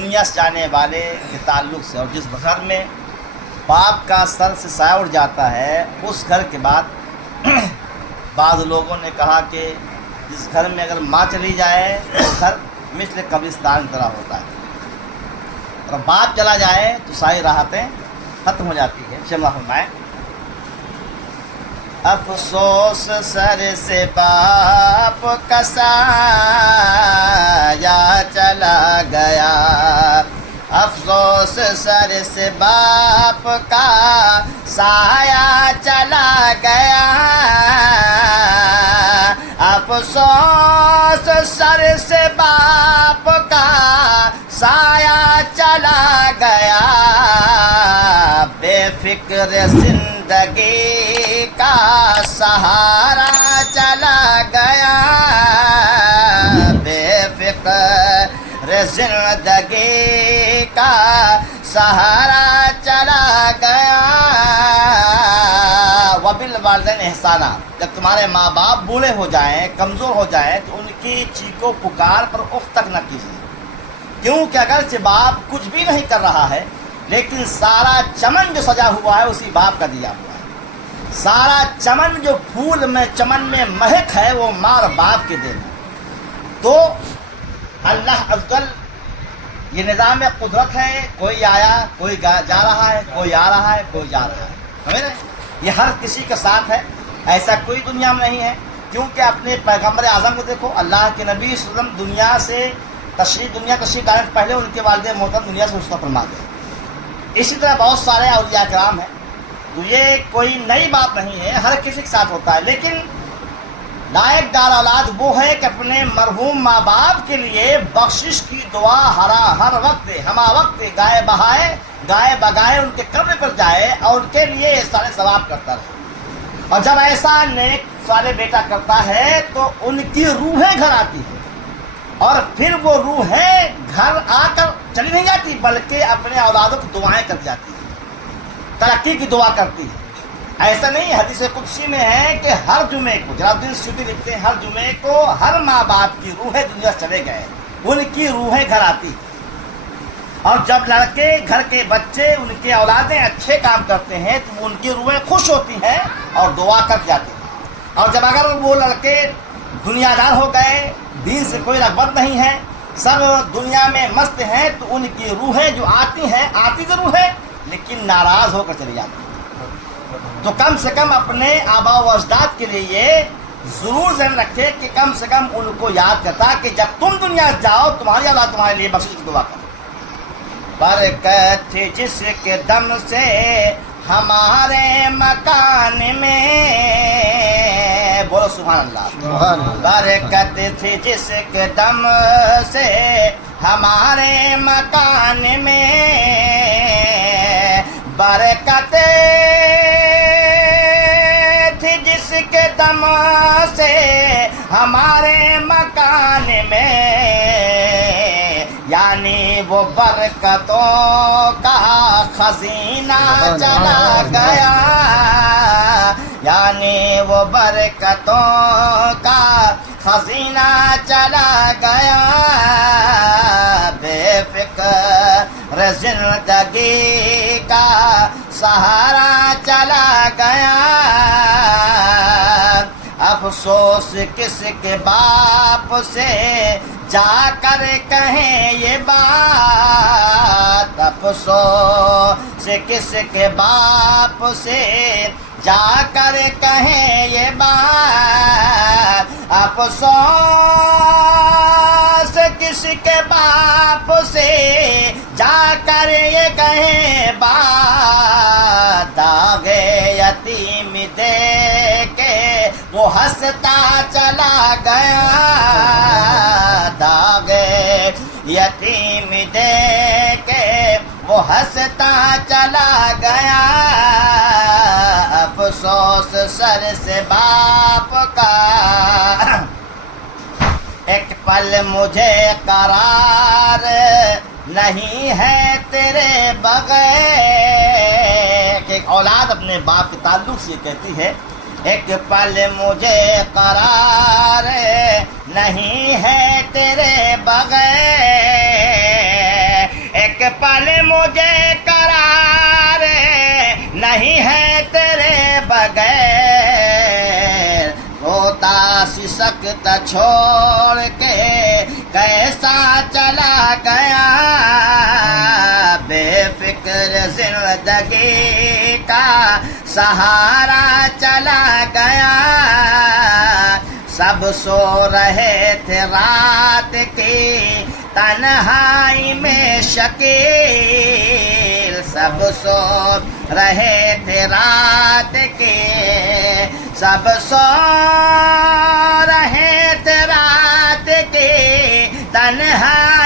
دنیا سے جانے والے کے تعلق سے، اور جس گھر میں باپ کا سر سے سایہ اڑ جاتا ہے اس گھر کے بعد بعض لوگوں نے کہا کہ جس گھر میں اگر ماں چلی جائے تو گھر مثل قبرستان کی طرح ہوتا ہے، اور باپ چلا جائے تو ساری راحتیں ختم ہو جاتی ہے۔ شمع فرمائیں، افسوس سر سے باپ کا سایہ چلا گیا، افسوس سر سے باپ کا سایہ چلا گیا، افسوس سر سے باپ کا سایہ چلا گیا، بے فکر زندگی کا سہارا چلا گیا، بے فکر زندگی کا سہارا چلا گیا۔ وبالوالدین احسانہ، جب تمہارے ماں باپ بوڑھے ہو جائیں، کمزور ہو جائیں تو ان کی چیخو پکار پر اف تک نہ کیجیے، کیونکہ اگرچہ باپ کچھ بھی نہیں کر رہا ہے لیکن سارا چمن جو سجا ہوا ہے اسی باپ کا دیا ہوا ہے، سارا چمن جو پھول میں چمن میں مہک ہے وہ ماں اور باپ کے دین ہے۔ تو اللہ عز وجل یہ نظام قدرت ہے، کوئی آیا کوئی جا رہا ہے، کوئی آ رہا ہے کوئی جا رہا ہے، سمجھ رہے؟ یہ ہر کسی کے ساتھ ہے، ایسا کوئی دنیا میں نہیں ہے۔ کیونکہ اپنے پیغمبر اعظم کو دیکھو، اللہ کے نبی صلی اللہ علیہ وسلم دنیا تشریف لانے سے پہلے ان کے والد محترم دنیا سے رخصت فرما گئے۔ اسی طرح بہت سارے اولیاء کرام ہیں، تو یہ کوئی نئی بات نہیں ہے، ہر کسی کے ساتھ ہوتا ہے۔ لیکن لائق دار اولاد وہ ہے کہ اپنے مرحوم ماں باپ کے لیے بخشش کی دعا ہر وقت ہما وقت گائے بگائے ان کے قبر پر جائے اور ان کے لیے سارے ثواب کرتا رہے۔ اور جب ایسا نیک صالح بیٹا کرتا ہے تو ان کی روحیں گھر آتی ہیں، اور پھر وہ روحیں گھر آ کر چلی نہیں جاتی بلکہ اپنے اولادوں کو دعائیں کر جاتی ہیں، ترقی کی دعا کرتی ہے۔ ایسا نہیں، حدیث قدسی میں ہے کہ ہر جمعے کو، جلال الدین سیوطی لکھتے ہیں، ہر جمعے کو ہر ماں باپ کی روحیں دنیا سے چلے گئے ان کی روحیں گھر آتی، اور جب لڑکے گھر کے بچے ان کے اولادیں اچھے کام کرتے ہیں تو ان کی روحیں خوش ہوتی ہیں اور دعا کر جاتی ہیں۔ اور جب اگر وہ لڑکے دنیا دار ہو گئے، دین سے کوئی رغبت نہیں ہے، سب دنیا میں مست ہیں، تو ان کی روحیں جو آتی ہیں، آتی ضرور ہے لیکن ناراض ہو کر چلی جاتی ہیں۔ تو کم سے کم اپنے آبا و اجداد کے لیے یہ ضرور ذہن رکھے کہ کم سے کم ان کو یاد کرتا کہ جب تم دنیا سے جاؤ تمہاری اولاد تمہارے لیے بخشش کی دعا کرے۔ برکت تھی جس کے دم سے ہمارے مکان میں، بولو سبحان اللہ، برکت تھی جس کے دم سے ہمارے مکان میں، برکت تھی جس کے دم سے ہمارے مکان میں، یعنی وہ برکتوں کا خزینہ چلا گیا، یعنی وہ برکتوں کا خزینہ چلا گیا، بے فکر زندگی کا سہارا چلا گیا، افسوس کس کے باپ سے جا کر کہیں یہ بات، افسوس کس کے باپ سے جا کر کہیں یہ بات، افسوس کس کے باپ سے جا کر یہ کہیں بات، داغے یتیم دے کے وہ ہنستا چلا گیا، داغے یتیم دے کے وہ ہنستا چلا گیا، افسوس سر سے باپ کا ایک پل مجھے قرار نہیں ہے تیرے بغیر، کہ ایک اولاد اپنے باپ کے تعلق سے یہ کہتی ہے، ایک پل مجھے قرار نہیں ہے تیرے بغیر، ایک پل مجھے قرار نہیں ہے تیرے بغیر، روتا سسکتا چھوڑ کے کیسا چلا گیا، بے فکر زندگی کا سہارا چلا گیا، سب سو رہے تھے رات کی تنہائی میں شکیل، سب سو رہے تھے رات کی، سب سو رہے تھے رات کی تنہائی